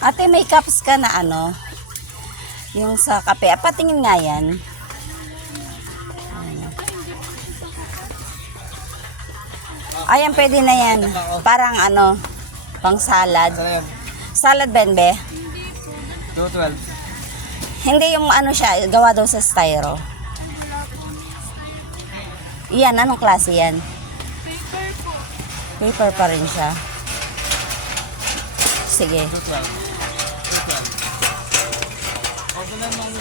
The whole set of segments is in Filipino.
Ate, may cups ka na ano? Yung sa kape. Patingin nga yan. Ayan, pwede na yan. Parang ano, pang salad. Salad benbe? 212. Hindi yung ano siya, gawa daw sa styro. Yan, anong klase yan? Paper po. Paper pa rin siya. Sige. 212. 212. Opo na nung...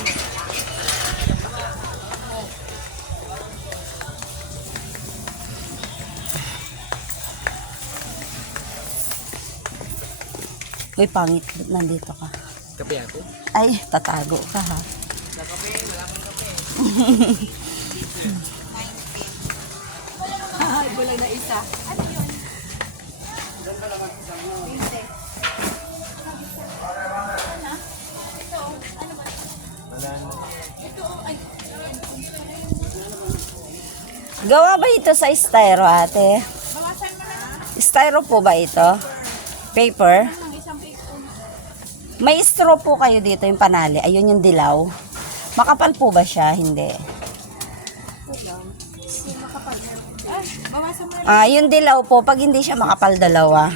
Uy, pangit. Nandito ka. Kape ako? Ay, tatago ka ha. Sa kape, wala akong kape. Ay, bulag na isa. Ano yun? Wala na. Gawa ba ito sa styro, ate? Styro po ba ito? Paper? May straw po kayo dito, yung panali. Ayun yung dilaw. Makapal po ba siya? Hindi. Bawasan mo na. Yung dilaw po, pag hindi siya makapal dalawa.